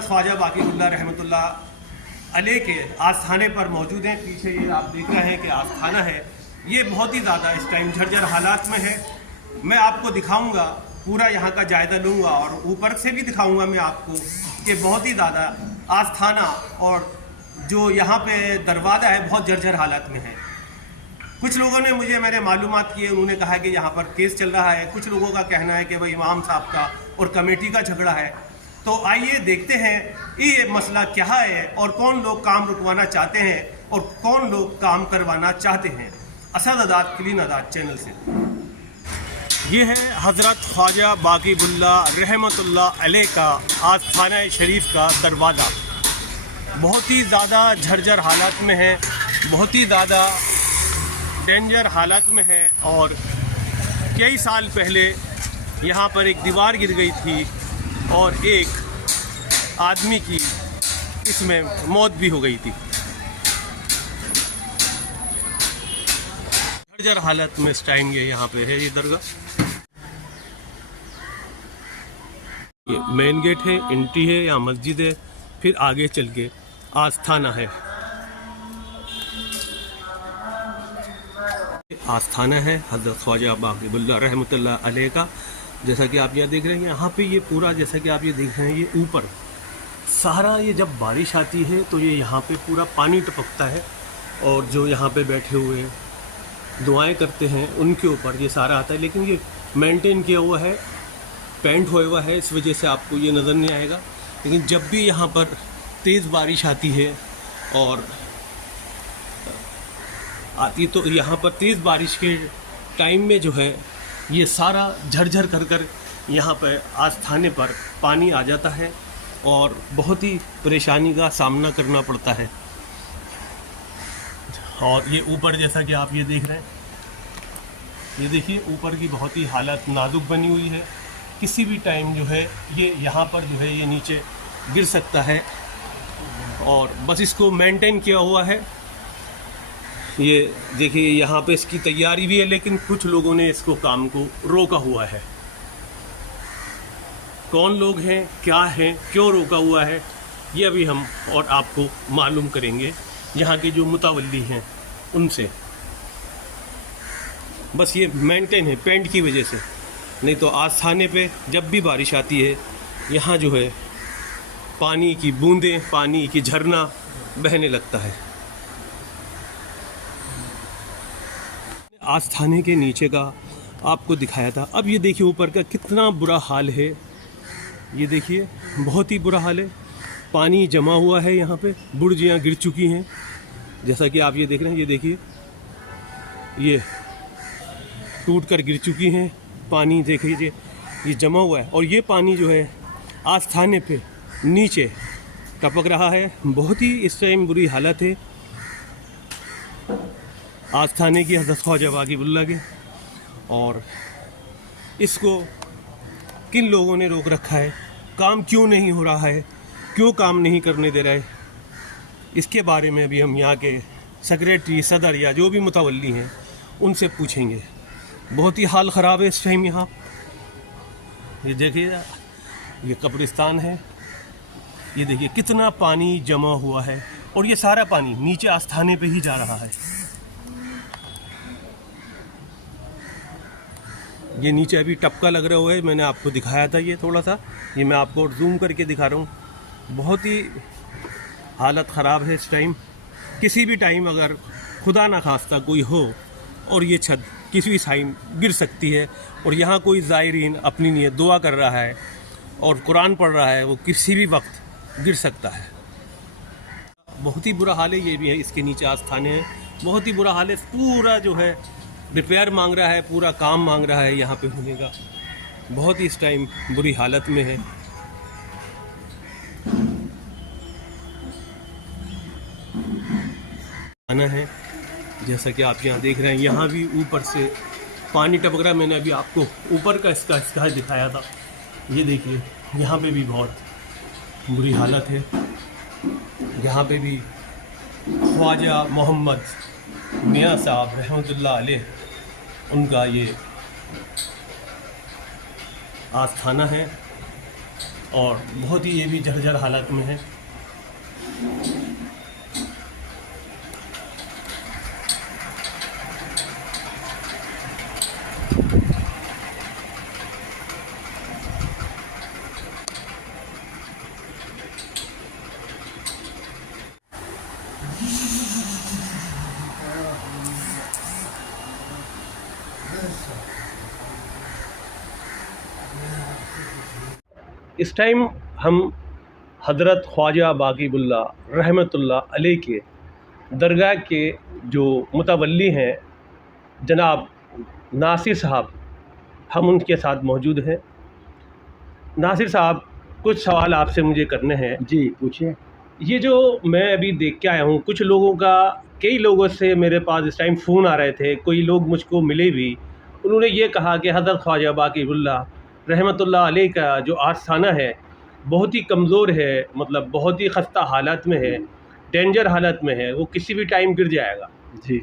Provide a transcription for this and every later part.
हज़रत ख्वाजा बाक़ीउल्लाह रहमतुल्लाह अलैह के आस्थाने पर मौजूद हैं। पीछे ये आप देख रहे हैं कि आस्थाना है, ये बहुत ही ज़्यादा इस टाइम झरझर हालात में है। मैं आपको दिखाऊंगा, पूरा यहाँ का जायज़ा लूँगा और ऊपर से भी दिखाऊंगा मैं आपको कि बहुत ही ज़्यादा आस्थाना और जो यहाँ पे दरवाज़ा है बहुत जर्जर हालत में है। कुछ लोगों ने मुझे मैंने मालूमात किए, उन्होंने कहा कि यहाँ पर केस चल रहा है। कुछ लोगों का कहना है कि भाई इमाम साहब का और कमेटी का झगड़ा है। तो आइए देखते हैं ये मसला क्या है और कौन लोग काम रुकवाना चाहते हैं और कौन लोग काम करवाना चाहते हैं। असद आज़ाद क्लीन आज़ाद चैनल से। ये है हज़रत ख्वाजा बाक़ीउल्लाह रहमतुल्लाह अलैह का आस्थाना शरीफ का दरवाज़ा। बहुत ही ज़्यादा झरझर हालात में है, बहुत ही ज़्यादा डेंजर हालात में है। और कई साल पहले यहाँ पर एक दीवार गिर गई थी और एक आदमी की इसमें मौत भी हो गई थी। जर्जर हालत में इस टाइम ये यहाँ पे है ये दरगाह। ये मेन गेट है, एंट्री है, यहाँ मस्जिद है, फिर आगे चल के आस्थाना है। आस्थाना है हज़रत ख्वाजा बाक़ीउल्लाह रहमतुल्लाह अलैह का। जैसा कि आप यहाँ देख रहे हैं, यहाँ पे ये पूरा जैसा कि आप ये देख रहे हैं, ये ऊपर सारा ये जब बारिश आती है तो ये यहाँ पे पूरा पानी टपकता है और जो यहाँ पे बैठे हुए दुआएं करते हैं उनके ऊपर ये सारा आता है। लेकिन ये मेंटेन किया हुआ है, पेंट हुआ हुआ है, इस वजह से आपको ये नज़र नहीं आएगा। लेकिन जब भी यहाँ पर तेज़ बारिश आती है और आती तो यहाँ पर तेज़ बारिश के टाइम में जो है ये सारा झरझर कर कर यहाँ पर आस्थाने पर पानी आ जाता है और बहुत ही परेशानी का सामना करना पड़ता है। और ये ऊपर जैसा कि आप ये देख रहे हैं, ये देखिए ऊपर की बहुत ही हालत नाजुक बनी हुई है। किसी भी टाइम जो है ये यहाँ पर जो है ये नीचे गिर सकता है और बस इसको मेंटेन किया हुआ है। ये देखिए यहाँ पे इसकी तैयारी भी है, लेकिन कुछ लोगों ने इसको काम को रोका हुआ है। कौन लोग हैं, क्या हैं, क्यों रोका हुआ है, ये अभी हम और आपको मालूम करेंगे यहाँ के जो मुतवल्ली हैं उनसे। बस ये मेंटेन है पेंट की वजह से, नहीं तो आस्थाने पे जब भी बारिश आती है यहाँ जो है पानी की बूंदें, पानी की झरना बहने लगता है। आस्थाने के नीचे का आपको दिखाया था। अब ये देखिए ऊपर का कितना बुरा हाल है। ये देखिए बहुत ही बुरा हाल है, पानी जमा हुआ है, यहाँ पे बुर्जियाँ गिर चुकी हैं जैसा कि आप ये देख रहे हैं। ये देखिए ये टूट कर गिर चुकी हैं, पानी देख लीजिए ये जमा हुआ है और ये पानी जो है आस्थाने पे नीचे टपक रहा है। बहुत ही इस टाइम बुरी हालत है आस्थाने की हज़रत ख्वाजा बाक़ीउल्लाह के। और इसको किन लोगों ने रोक रखा है, काम क्यों नहीं हो रहा है, क्यों काम नहीं करने दे रहे, इसके बारे में भी हम यहाँ के सेक्रेटरी, सदर या जो भी मुतवल्ली हैं उनसे पूछेंगे। बहुत ही हाल ख़राब है इस टाइम यहाँ। ये देखिए ये कब्रिस्तान है, ये देखिए कितना पानी जमा हुआ है और ये सारा पानी नीचे आस्थाने पे ही जा रहा है। ये नीचे अभी टपका लग रहा हुआ है, मैंने आपको दिखाया था ये थोड़ा सा, ये मैं आपको जूम करके दिखा रहा हूँ। बहुत ही हालत ख़राब है इस टाइम। किसी भी टाइम अगर खुदा ना खास्ता कोई हो और ये छत किसी भी टाइम गिर सकती है और यहाँ कोई ज़ायरीन अपनी लिए दुआ कर रहा है और कुरान पढ़ रहा है, वो किसी भी वक्त गिर सकता है। बहुत ही बुरा हाल है। ये भी है, इसके नीचे आस्थाने हैं, बहुत ही बुरा हाल है। पूरा जो है रिपेयर मांग रहा है, पूरा काम मांग रहा है यहाँ पे होने का। बहुत ही इस टाइम बुरी हालत में है। आना है जैसा कि आप यहाँ देख रहे हैं, यहाँ भी ऊपर से पानी टपक रहा है। मैंने अभी आपको ऊपर का इसका दिखाया था। ये देखिए यहाँ पे भी बहुत बुरी हालत है। यहाँ पे भी ख्वाजा मोहम्मद मियाँ साहब रहमतुल्लाह अलैह उनका ये आस्थाना है। और बहुत ही ये भी जर्जर हालत में है। इस टाइम हम हज़रत ख्वाजा बाक़ीबुल्ला रहमतुल्लाह अलैह के दरगाह के जो मुतवल्ली हैं जनाब नासिर साहब, हम उनके साथ मौजूद हैं। नासिर साहब, कुछ सवाल आपसे मुझे करने हैं। जी पूछिए। ये जो मैं अभी देख के आया हूँ, कुछ लोगों का, कई लोगों से मेरे पास इस टाइम फ़ोन आ रहे थे, कोई लोग मुझको मिले भी, उन्होंने ये कहा कि हज़रत ख्वाजा बाक़ीबुल्ला रहमतुल्लाह अलैह का जो आस्थाना है बहुत ही कमज़ोर है, मतलब बहुत ही खस्ता हालत में है, डेंजर हालत में है, वो किसी भी टाइम गिर जाएगा। जी,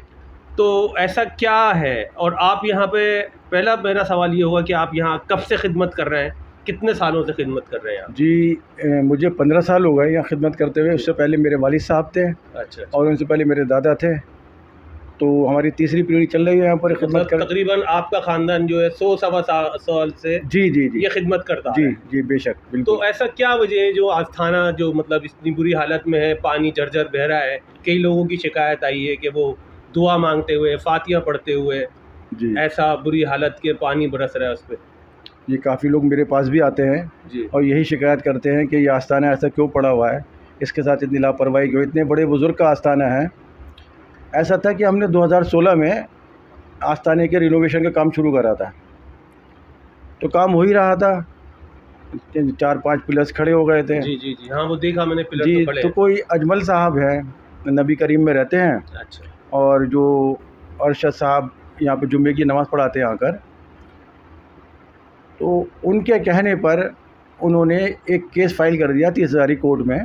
तो ऐसा क्या है? और आप यहाँ पे, पहला मेरा सवाल ये होगा कि आप यहाँ कब से खिदमत कर रहे हैं, कितने सालों से खिदमत कर रहे हैं आप? जी मुझे 15 साल हो गए यहाँ खिदमत करते हुए। उससे पहले मेरे वालिद साहब थे। अच्छा। और उनसे पहले मेरे दादा थे। तो हमारी तीसरी पीढ़ी चल रही है यहाँ पर खिदमत कर। तकरीबन आपका ख़ानदान जो है 100-1.25 साल से जी जी जी ये खिदमत करता जी है। जी बेशक, बिल्कुल। तो ऐसा क्या वजह है जो आस्थाना जो मतलब इतनी बुरी हालत में है, पानी झरझर बह रहा है, कई लोगों की शिकायत आई है कि वो दुआ मांगते हुए, फातिहा पढ़ते हुए जी ऐसा बुरी हालत के पानी बरस रहा है उस पर? ये काफ़ी लोग मेरे पास भी आते हैं जी। और यही शिकायत करते हैं कि ये आस्थाना ऐसा क्यों पड़ा हुआ है, इसके साथ इतनी लापरवाही क्यों। इतने बड़े बुज़ुर्ग का आस्थाना है। ऐसा था कि हमने 2016 में आस्थाने के रिनोवेशन का काम शुरू करा था। तो काम हो ही रहा था, 4-5 पिलर्स खड़े हो गए थे। जी जी जी, हाँ वो देखा मैंने, पिलर जी, तो खड़े तो हैं। कोई अजमल साहब हैं, नबी करीम में रहते हैं। अच्छा। और जो अरशद साहब यहाँ पे जुम्मे की नमाज़ पढ़ाते हैं आकर, तो उनके कहने पर उन्होंने एक केस फाइल कर दिया 30,000 कोर्ट में,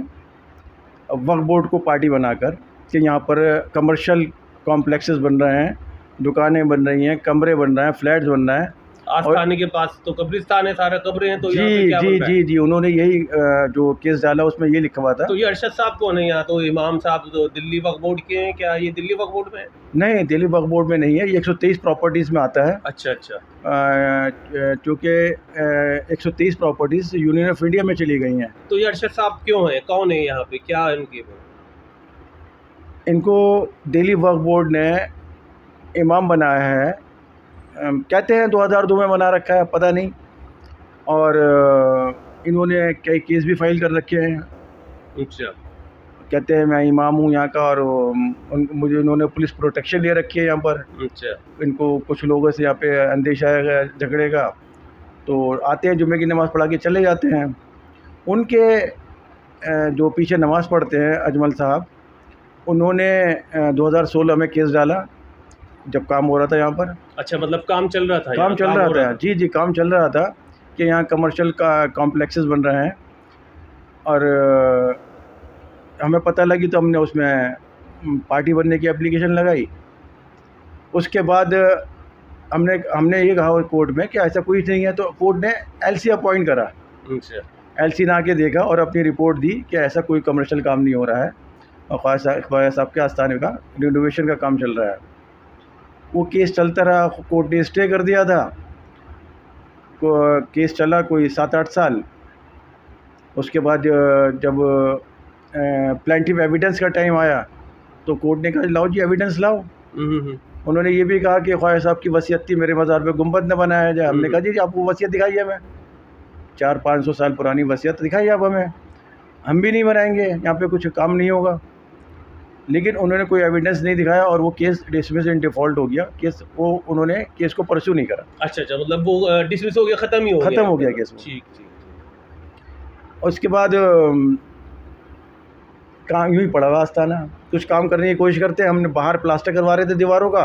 वक्फ बोर्ड को पार्टी बनाकर, कि यहाँ पर कमर्शियल कॉम्प्लेक्सेस बन रहे हैं, दुकानें बन रही हैं, कमरे बन रहे हैं, फ्लैट्स बन रहे हैं। आस्थाने के पास तो कब्रिस्तान है, सारा कब्रें हैं, तो यहाँ पे जी क्या जी बन रहा है? जी जी, उन्होंने यही जो केस डाला उसमें ये लिखा हुआ था। तो ये अरशद साहब कौन है? यहाँ तो इमाम साहब तो दिल्ली वक्फ बोर्ड के हैं, क्या ये दिल्ली वक्फ बोर्ड में है? नहीं, दिल्ली वक्फ बोर्ड में नहीं है, ये 123 प्रॉपर्टीज़ में आता है। अच्छा अच्छा। चूँकि 123 प्रॉपर्टीज़ यूनियन ऑफ इंडिया में चली गई हैं। तो ये अरशद साहब क्यों हैं, कौन है यहाँ पे, क्या है इनके? इनको दिल्ली वक्फ बोर्ड ने इमाम बनाया है, कहते हैं 2002 में बना रखा है, पता नहीं। और इन्होंने कई केस भी फाइल कर रखे हैं। अच्छा। कहते हैं मैं इमाम हूँ यहाँ का, और मुझे इन्होंने पुलिस प्रोटेक्शन ले रखी है यहाँ पर। अच्छा। इनको कुछ लोगों से यहाँ पे अंदेशा है झगड़े का, तो आते हैं, जुम्मे की नमाज़ पढ़ा के चले जाते हैं। उनके जो पीछे नमाज़ पढ़ते हैं अजमल साहब, उन्होंने 2016 में केस डाला जब काम हो रहा था यहाँ पर। अच्छा, मतलब काम चल रहा था? काम चल रहा था, जी जी, काम चल रहा था कि यहाँ कमर्शियल का कॉम्प्लेक्सेस बन रहे हैं। और हमें पता लगी तो हमने उसमें पार्टी बनने की एप्लीकेशन लगाई। उसके बाद हमने ये कहा कोर्ट में कि ऐसा कुछ नहीं है, तो कोर्ट ने एलसी अपॉइंट करा। अच्छा। एलसी ने आके देखा और अपनी रिपोर्ट दी कि ऐसा कोई कमर्शियल काम नहीं हो रहा है, और ख्वाजा साहब के आस्थाने का रिनोवेशन का काम चल रहा है। वो केस चलता रहा, कोर्ट ने स्टे कर दिया था। केस चला कोई 7-8 साल। उसके बाद जब प्लेंटिव एविडेंस का टाइम आया तो कोर्ट ने कहा लाओ जी एविडेंस लाओ। उन्होंने ये भी कहा कि ख्वाजा साहब की वसीयत थी मेरे मज़ार पे गुंबद न बनाया जाए। हमने कहा जी आपको वसीयत दिखाइए, हमें 400-500 साल पुरानी वसीयत दिखाइए आप हमें, हम भी नहीं बनाएंगे, यहाँ पे कुछ काम नहीं होगा। लेकिन उन्होंने कोई एविडेंस नहीं दिखाया और वो केस डिसमिस इन डिफ़ॉल्ट हो गया। केस वो उन्होंने केस को परस्यू नहीं करा। अच्छा अच्छा, मतलब वो डिसमिस हो गया, ख़त्म ही हो गया? ख़त्म हो गया केस। ठीक ठीक। और उसके बाद काम यूँ ही पड़ा हुआ आस्थाना। कुछ काम करने की कोशिश करते हैं, हमने बाहर प्लास्टर करवा रहे थे दीवारों का,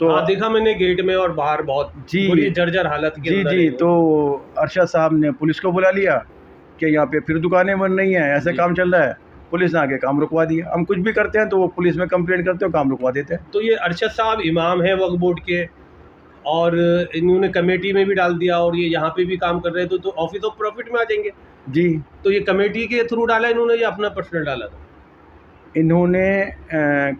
तो देखा मैंने गेट में और बाहर बहुत बुरी जर्जर हालत के जी जी। तो अरशद साहब ने पुलिस को बुला लिया कि यहाँ पे फिर दुकानें बन रही हैं, ऐसे काम चल रहा है। पुलिस ने आके काम रुकवा दिया। हम कुछ भी करते हैं तो वो पुलिस में कंप्लेंट करते हो, काम रुकवा देते हैं। तो ये अरशद साहब इमाम हैं वक्फ बोर्ड के, और इन्होंने कमेटी में भी डाल दिया और ये यहाँ पे भी काम कर रहे हैं, तो ऑफिस ऑफ प्रॉफिट में आ जाएंगे। जी। तो ये कमेटी के थ्रू डाला इन्होंने या अपना पर्सनल डाला था? इन्होंने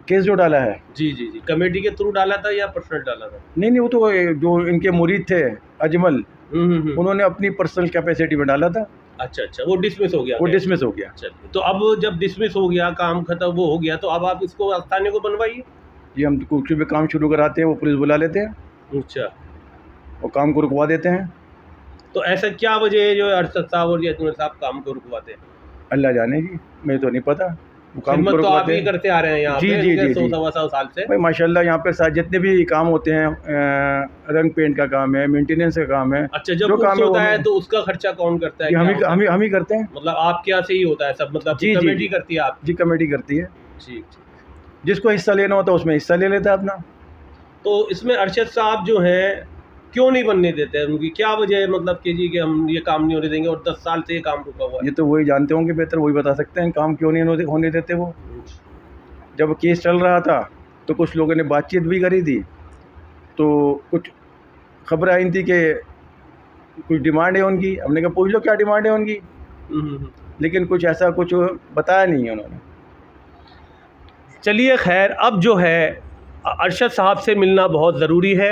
केस जो डाला है, जी जी जी, कमेटी के थ्रू डाला था या पर्सनल डाला था? नहीं नहीं, वो तो जो इनके मुरीद थे अजमल, उन्होंने अपनी पर्सनल कैपेसिटी में डाला था। अच्छा अच्छा, वो डिसमिस हो गया? वो डिसमिस हो गया। चलिए, तो अब जब डिसमिस हो गया, काम खत्म वो हो गया, तो अब आप इसको आस्थाने को बनवाइए। जी, हम कुछ भी काम शुरू कराते हैं वो पुलिस बुला लेते हैं। अच्छा, वो काम को रुकवा देते हैं। तो ऐसा क्या वजह है जो अरशद साहब और जैतून साहब काम को रुकवाते हैं? अल्लाह जाने जी, मुझे तो नहीं पता। वो काम को तो आप रुकवाते ही हैं। करते आ रहे हैं यहाँ जी, पे जी, जी, 100 जी। सवा 100 साल से। भाई माशाल्लाह यहाँ पे साथ जितने भी काम होते हैं, रंग पेंट का काम है, मेंटेनेंस का काम है। अच्छा, जब जो कुछ काम है वो होता है तो उसका खर्चा कौन करता है? जी, क्या होता है? हम ही करते हैं। मतलब आप क्या से ही होता है सब, मतलब जी, जी, कमेटी जी। करती है आप? जी, कमेटी करती है। ठीक ठीक। जिसको हिस्सा लेना होता है उसमें हिस्सा ले लेता है अपना। तो इसमें अरशद साहब जो हैं क्यों नहीं बनने देते हैं? उनकी क्या वजह है, मतलब कि जी कि हम ये काम नहीं होने देंगे, और 10 साल से ये काम रुका हुआ है? ये तो वही जानते होंगे बेहतर, वही बता सकते हैं काम क्यों नहीं होने देते वो। जब केस चल रहा था तो कुछ लोगों ने बातचीत भी करी थी, तो कुछ खबर आई थी कि कुछ डिमांड है उनकी। हमने कहा पूछ लो क्या डिमांड है उनकी, लेकिन कुछ ऐसा कुछ बताया नहीं है उन्होंने। चलिए खैर, अब जो है अरशद साहब से मिलना बहुत ज़रूरी है,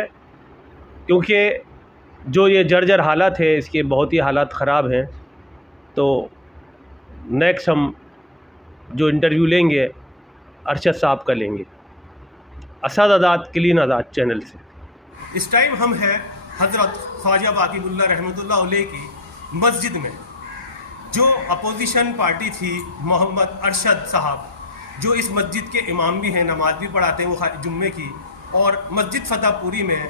क्योंकि जो ये जर्जर हालत है इसके बहुत ही हालात ख़राब हैं। तो नेक्स्ट हम जो इंटरव्यू लेंगे अरशद साहब का लेंगे असद आज़ाद क्लीन आज़ाद चैनल से। इस टाइम हम हैं हज़रत ख्वाजा बाक़ीउल्लाह रहमतुल्लाह अलैह की मस्जिद में। जो अपोजिशन पार्टी थी मोहम्मद अरशद साहब, जो इस मस्जिद के इमाम भी हैं, नमाज भी पढ़ाते हैं वो जुम्मे की, और मस्जिद फतेहपुरी में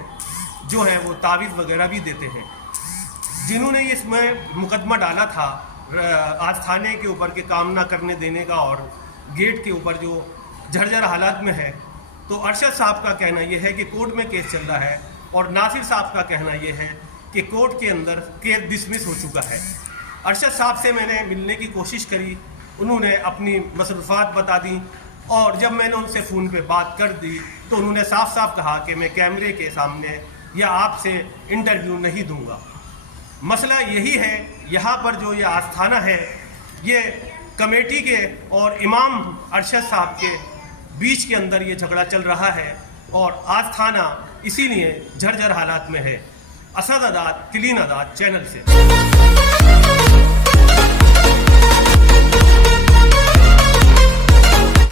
जो है वो तावीज़ वगैरह भी देते हैं, जिन्होंने इसमें मुकदमा डाला था आस्थाने के ऊपर के काम ना करने देने का और गेट के ऊपर जो झरझर हालात में है। तो अरशद साहब का कहना यह है कि कोर्ट में केस चल रहा है, और नासिर साहब का कहना यह है कि कोर्ट के अंदर केस डिसमिस हो चुका है। अरशद साहब से मैंने मिलने की कोशिश करी, उन्होंने अपनी मसरूफ़ात बता दी, और जब मैंने उनसे फ़ोन पे बात कर दी तो उन्होंने साफ साफ कहा कि मैं कैमरे के सामने या आपसे इंटरव्यू नहीं दूंगा। मसला यही है, यहाँ पर जो ये आस्थाना है ये कमेटी के और इमाम अरशद साहब के बीच के अंदर ये झगड़ा चल रहा है, और आस्थाना इसीलिए झरझर हालात में है। असद आज़ाद क्लीन आज़ाद चैनल से।